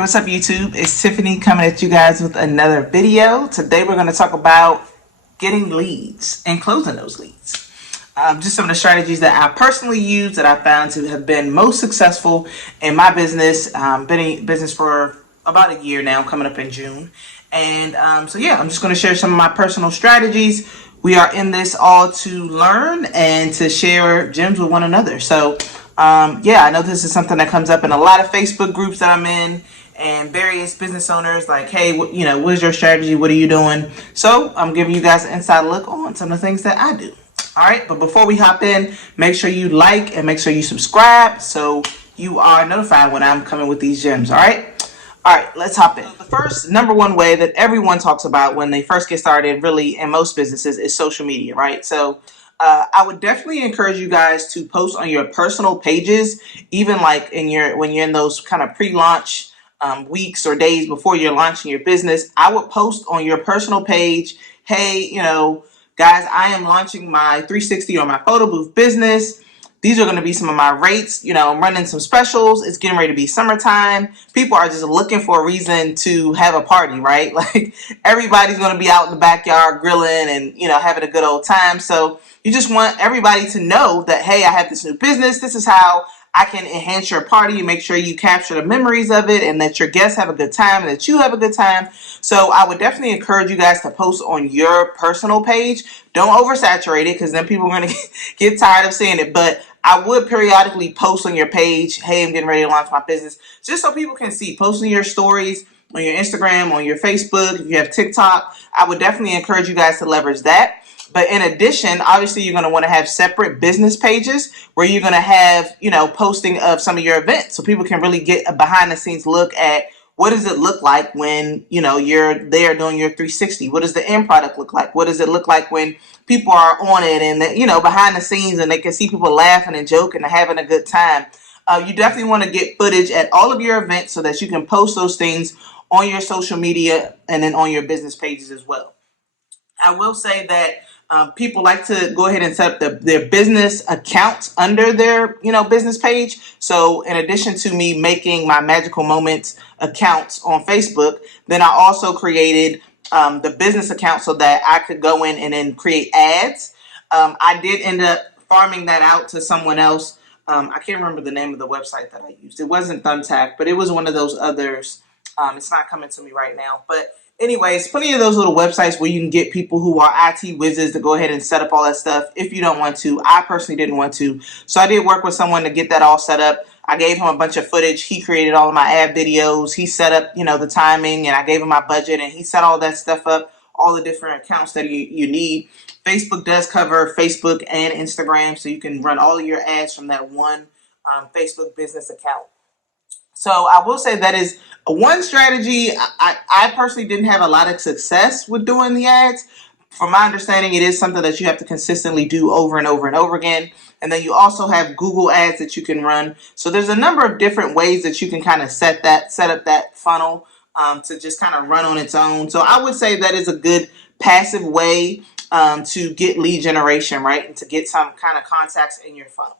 Hey, what's up, YouTube? It's Tiffany coming at you guys with another video. Today we're going to talk about getting leads and closing those leads. Just some of the strategies that I personally use that I found to have been most successful in my business. Been in business for about a year now, coming up in June. And so yeah, I'm just going to share some of my personal strategies. We are in this all to learn and to share gems with one another. So yeah, I know this is something that comes up in a lot of Facebook groups that I'm in, and various business owners like, hey, what is your strategy? What are you doing? So I'm giving you guys an inside look on some of the things that I do. All right, but before we hop in, make sure you like and make sure you subscribe so you are notified when I'm coming with these gems. All right, let's hop in. The first number one way that everyone talks about when they first get started, really, in most businesses, is social media, right? So I would definitely encourage you guys to post on your personal pages, even like when you're in those kind of pre-launch weeks or days before you're launching your business. I would post on your personal page, hey, guys, I am launching my 360 or my photo booth business. These are going to be some of my rates. I'm running some specials. It's getting ready to be summertime. People are just looking for a reason to have a party, right? Like everybody's going to be out in the backyard grilling and, having a good old time. So you just want everybody to know that, hey, I have this new business. This is how I can enhance your party and make sure you capture the memories of it and that your guests have a good time and that you have a good time. So I would definitely encourage you guys to post on your personal page. Don't oversaturate it because then people are going to get tired of seeing it. But I would periodically post on your page, hey, I'm getting ready to launch my business, just so people can see. Posting your stories on your Instagram, on your Facebook, if you have TikTok, I would definitely encourage you guys to leverage that. But in addition, obviously, you're going to want to have separate business pages where you're going to have, posting of some of your events so people can really get a behind the scenes look at what does it look like when, you're there doing your 360? What does the end product look like? What does it look like when people are on it and, behind the scenes and they can see people laughing and joking and having a good time? You definitely want to get footage at all of your events so that you can post those things on your social media and then on your business pages as well. I will say that people like to go ahead and set up their business accounts under their, business page. So in addition to me making my Magical Moments accounts on Facebook, then I also created the business account so that I could go in and then create ads. I did end up farming that out to someone else. I can't remember the name of the website that I used. It wasn't Thumbtack, but it was one of those others. It's not coming to me right now, but anyways, plenty of those little websites where you can get people who are IT whizzes to go ahead and set up all that stuff if you don't want to. I personally didn't want to. So I did work with someone to get that all set up. I gave him a bunch of footage. He created all of my ad videos. He set up, the timing, and I gave him my budget, and he set all that stuff up, all the different accounts that you need. Facebook does cover Facebook and Instagram, so you can run all of your ads from that one Facebook business account. So I will say that is one strategy. I personally didn't have a lot of success with doing the ads. From my understanding, it is something that you have to consistently do over and over and over again. And then you also have Google ads that you can run. So there's a number of different ways that you can kind of set up that funnel to just kind of run on its own. So I would say that is a good passive way to get lead generation, right? And to get some kind of contacts in your funnel.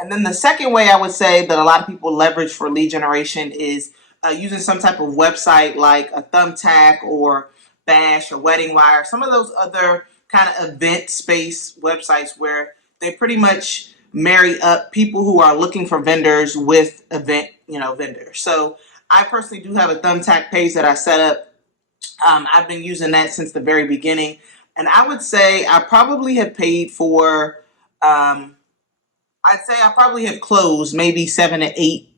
And then the second way I would say that a lot of people leverage for lead generation is using some type of website like a Thumbtack or Bash or Wedding Wire, some of those other kind of event space websites where they pretty much marry up people who are looking for vendors with event, vendors. So I personally do have a Thumbtack page that I set up. I've been using that since the very beginning. And I would say I probably have paid for... I'd say I probably have closed maybe 7 to 8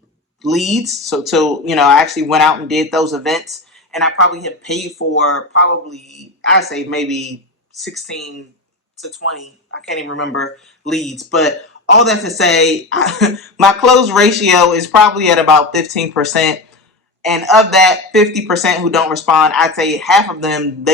leads. So I actually went out and did those events, and I probably have paid for I'd say maybe 16 to 20. I can't even remember leads, but all that to say, my close ratio is probably at about 15%. And of that 50% who don't respond, I'd say half of them,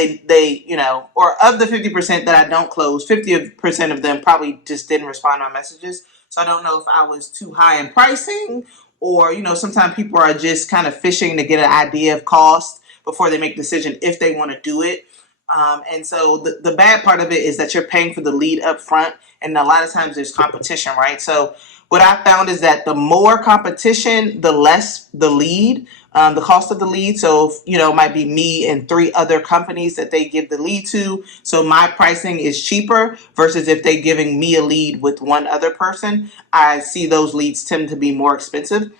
or of the 50% that I don't close, 50% of them probably just didn't respond to my messages. So I don't know if I was too high in pricing or, sometimes people are just kind of fishing to get an idea of cost before they make a decision if they want to do it. And so the bad part of it is that you're paying for the lead up front. And a lot of times there's competition, right? So what I found is that the more competition, the less the lead, the cost of the lead. So, it might be me and three other companies that they give the lead to. So my pricing is cheaper versus if they're giving me a lead with one other person. I see those leads tend to be more expensive.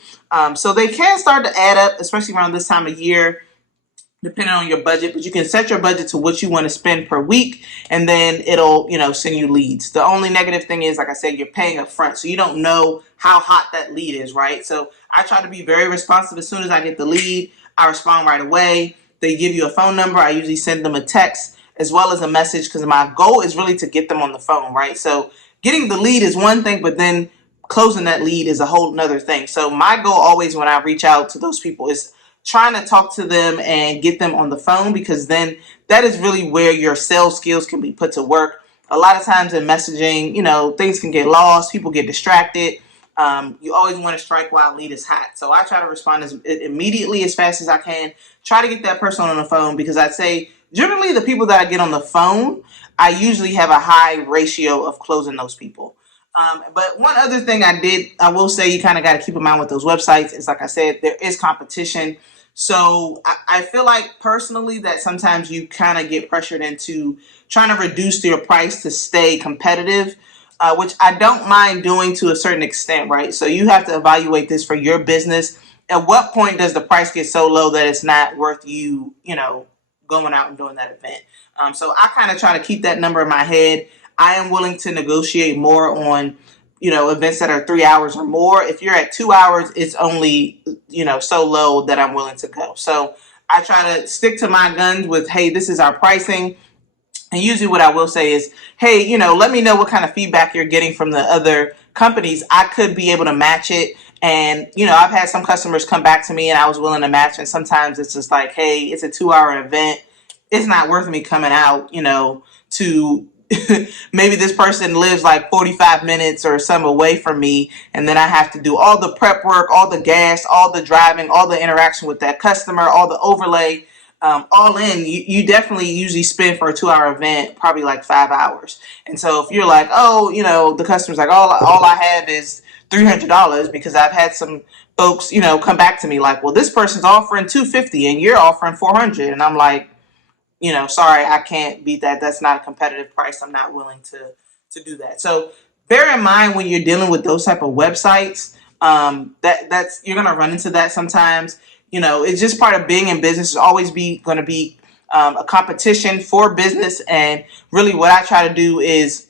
So they can start to add up, especially around this time of year, depending on your budget, but you can set your budget to what you want to spend per week, and then it'll, send you leads. The only negative thing is, like I said, you're paying up front, so you don't know how hot that lead is, right? So I try to be very responsive. As soon as I get the lead, I respond right away. They give you a phone number. I usually send them a text as well as a message, because my goal is really to get them on the phone, right? So getting the lead is one thing, but then closing that lead is a whole nother thing. So my goal always when I reach out to those people is trying to talk to them and get them on the phone, because then that is really where your sales skills can be put to work. A lot of times in messaging, things can get lost, people get distracted. You always want to strike while lead is hot. So I try to respond as immediately, as fast as I can. Try to get that person on the phone, because I'd say generally the people that I get on the phone, I usually have a high ratio of closing those people. But one other thing I will say, you kind of got to keep in mind with those websites is, like I said, there is competition. So I feel like personally that sometimes you kind of get pressured into trying to reduce your price to stay competitive, which I don't mind doing to a certain extent, right? So you have to evaluate this for your business. At what point does the price get so low that it's not worth you, going out and doing that event? So I kind of try to keep that number in my head. I am willing to negotiate more on, events that are 3 hours or more. If you're at 2 hours, it's only, so low that I'm willing to go. So I try to stick to my guns with, hey, this is our pricing. And usually what I will say is, hey, let me know what kind of feedback you're getting from the other companies. I could be able to match it. And, I've had some customers come back to me and I was willing to match. And sometimes it's just like, hey, it's a 2 hour event. It's not worth me coming out, to maybe this person lives like 45 minutes or some away from me, and then I have to do all the prep work, all the gas, all the driving, all the interaction with that customer, all the overlay, all in. You definitely usually spend for a 2 hour event probably like 5 hours. And so if you're like, oh, the customer's like, all I have is $300, because I've had some folks, come back to me like, well, this person's offering $250 and you're offering $400, and I'm like, sorry, I can't beat that. That's not a competitive price. I'm not willing to do that. So bear in mind when you're dealing with those type of websites, that's you're gonna run into that sometimes. It's just part of being in business. Is always going to be a competition for business, and really what I try to do is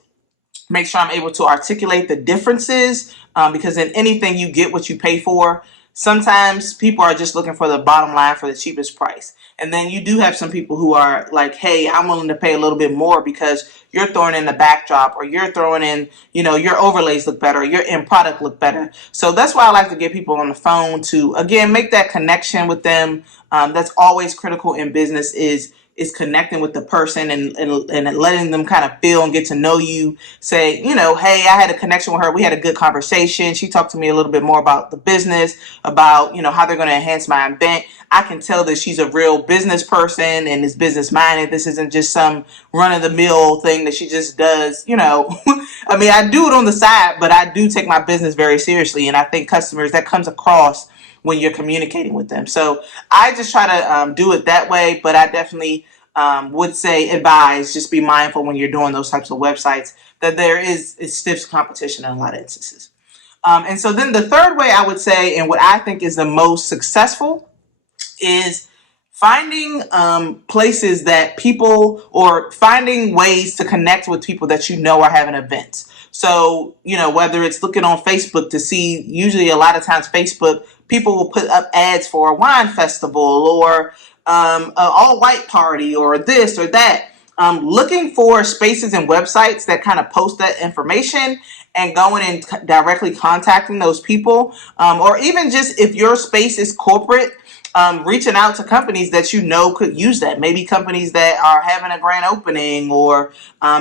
make sure I'm able to articulate the differences, because in anything you get what you pay for. Sometimes people are just looking for the bottom line for the cheapest price. And then you do have some people who are like, hey, I'm willing to pay a little bit more because you're throwing in the backdrop, or you're throwing in, your overlays look better, or your end product look better. So that's why I like to get people on the phone to, again, make that connection with them. That's always critical in business is connecting with the person and letting them kind of feel and get to know you. Say, hey, I had a connection with her. We had a good conversation. She talked to me a little bit more about the business, about, how they're going to enhance my event. I can tell that she's a real business person and is business minded. This isn't just some run of the mill thing that she just does, I mean, I do it on the side, but I do take my business very seriously. And I think customers, that comes across when you're communicating with them. So I just try to do it that way, but I definitely would say advise, just be mindful when you're doing those types of websites that there is stiff competition in a lot of instances. And so then the third way I would say, and what I think is the most successful, is finding places that people, or finding ways to connect with people that are having events. So, whether it's looking on Facebook to see, usually a lot of times Facebook, people will put up ads for a wine festival, or an all white party, or this or that. Looking for spaces and websites that kind of post that information, and going and directly contacting those people, or even just if your space is corporate, reaching out to companies that could use that. Maybe companies that are having a grand opening, or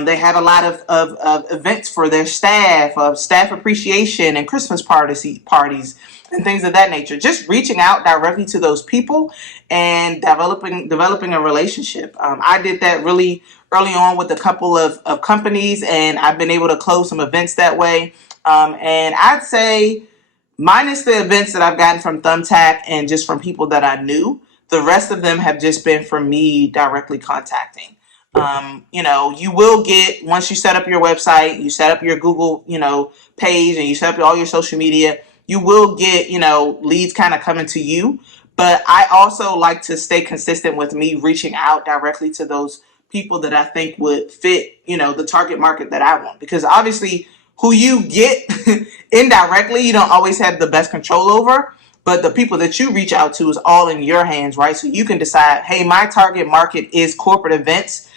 they have a lot of events for their staff, of staff appreciation and Christmas parties and things of that nature. Just reaching out directly to those people and developing a relationship. I did that really early on with a couple of companies, and I've been able to close some events that way. And I'd say, minus the events that I've gotten from Thumbtack and just from people that I knew, the rest of them have just been from me directly contacting. You will get, once you set up your website, you set up your Google, page, and you set up all your social media, you will get, leads kind of coming to you. But I also like to stay consistent with me reaching out directly to those people that I think would fit, the target market that I want. Because obviously, who you get indirectly, you don't always have the best control over. But the people that you reach out to is all in your hands, right? So you can decide, hey, my target market is corporate events.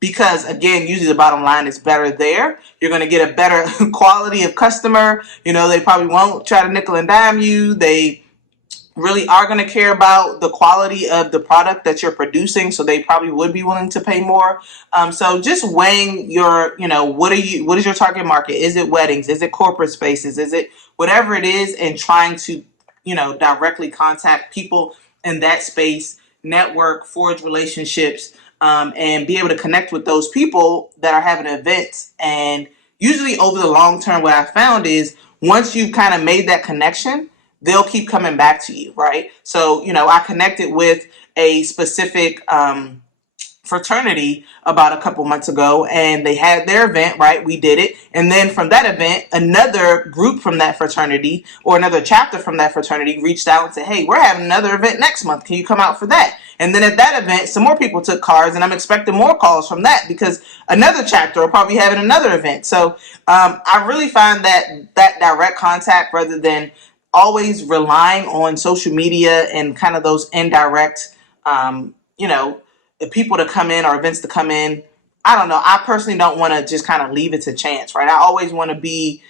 Because again, usually the bottom line is better there. You're going to get a better quality of customer. They probably won't try to nickel and dime you. They really are going to care about the quality of the product that you're producing, so they probably would be willing to pay more. So just weighing your, what is your target market? Is it weddings? Is it corporate spaces? Is it whatever it is? And trying to, directly contact people in that space, network, forge relationships, and be able to connect with those people that are having events. And usually over the long term, what I found is once you've kind of made that connection, they'll keep coming back to you, right? So, I connected with a specific fraternity about a couple months ago, and they had their event, right? We did it. And then from that event, another group from that fraternity or another chapter from that fraternity reached out and said, hey, we're having another event next month. Can you come out for that? And then at that event, some more people took cards, and I'm expecting more calls from that because another chapter will probably having another event. So I really find that direct contact, rather than always relying on social media and kind of those indirect, the people to come in or events to come in. I don't know. I personally don't want to just kind of leave it to chance, right? I always want to be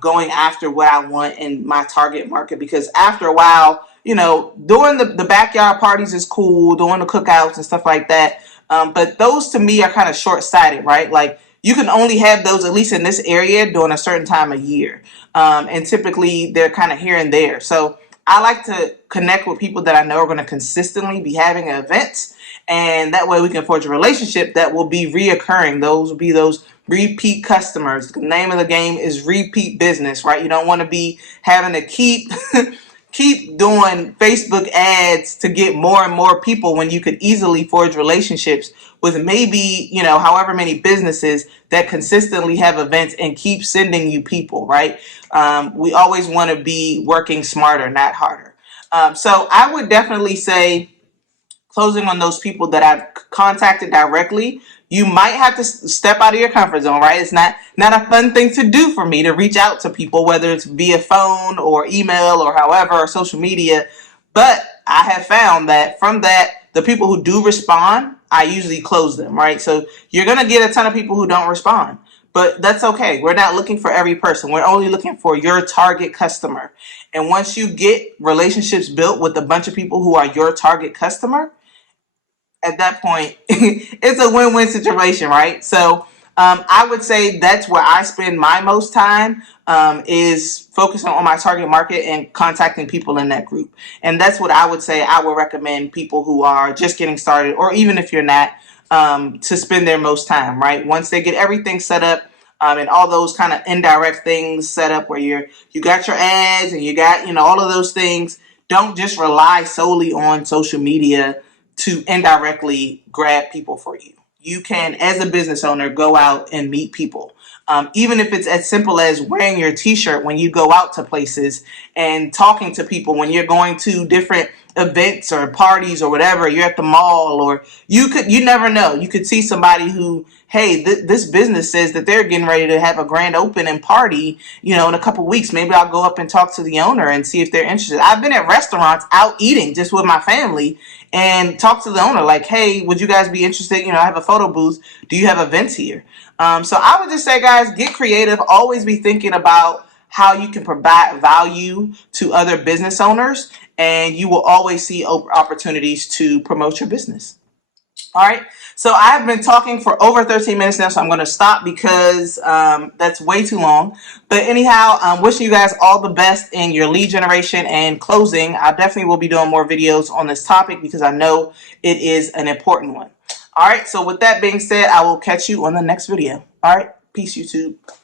going after what I want in my target market, because after a while, doing the backyard parties is cool, doing the cookouts and stuff like that. But those to me are kind of short-sighted, right? Like you can only have those, at least in this area, during a certain time of year. And typically they're kind of here and there. So I like to connect with people that I know are going to consistently be having events. And that way we can forge a relationship that will be reoccurring. Those will be those repeat customers. The name of the game is repeat business, right? You don't want to be having to keep doing Facebook ads to get more and more people when you could easily forge relationships with maybe, however many businesses that consistently have events and keep sending you people, right? We always want to be working smarter, not harder. So I would definitely say, closing on those people that I've contacted directly, you might have to step out of your comfort zone, right? It's not a fun thing to do for me to reach out to people, whether it's via phone or email or however, or social media. But I have found that from that, the people who do respond, I usually close them, right? So you're going to get a ton of people who don't respond, but that's okay. We're not looking for every person. We're only looking for your target customer. And once you get relationships built with a bunch of people who are your target customer, at that point, it's a win-win situation, right? So I would say that's where I spend my most time, is focusing on my target market and contacting people in that group. And that's what I would say I would recommend people who are just getting started, or even if you're not, to spend their most time, right? Once they get everything set up, and all those kind of indirect things set up where you got your ads and you got, all of those things, don't just rely solely on social media to indirectly grab people for you. You can, as a business owner, go out and meet people. Even if it's as simple as wearing your t-shirt when you go out to places and talking to people when you're going to different events or parties or whatever, you're at the mall, or you never know. You could see somebody who, hey, this business says that they're getting ready to have a grand opening party, in a couple weeks. Maybe I'll go up and talk to the owner and see if they're interested. I've been at restaurants out eating just with my family and talk to the owner like, hey, would you guys be interested? I have a photo booth. Do you have events here? So I would just say, guys, get creative. Always be thinking about how you can provide value to other business owners, and you will always see opportunities to promote your business. All right. So I've been talking for over 13 minutes now, so I'm going to stop because that's way too long. But anyhow, I'm wishing you guys all the best in your lead generation and closing. I definitely will be doing more videos on this topic because I know it is an important one. All right, so with that being said, I will catch you on the next video. All right, peace, YouTube.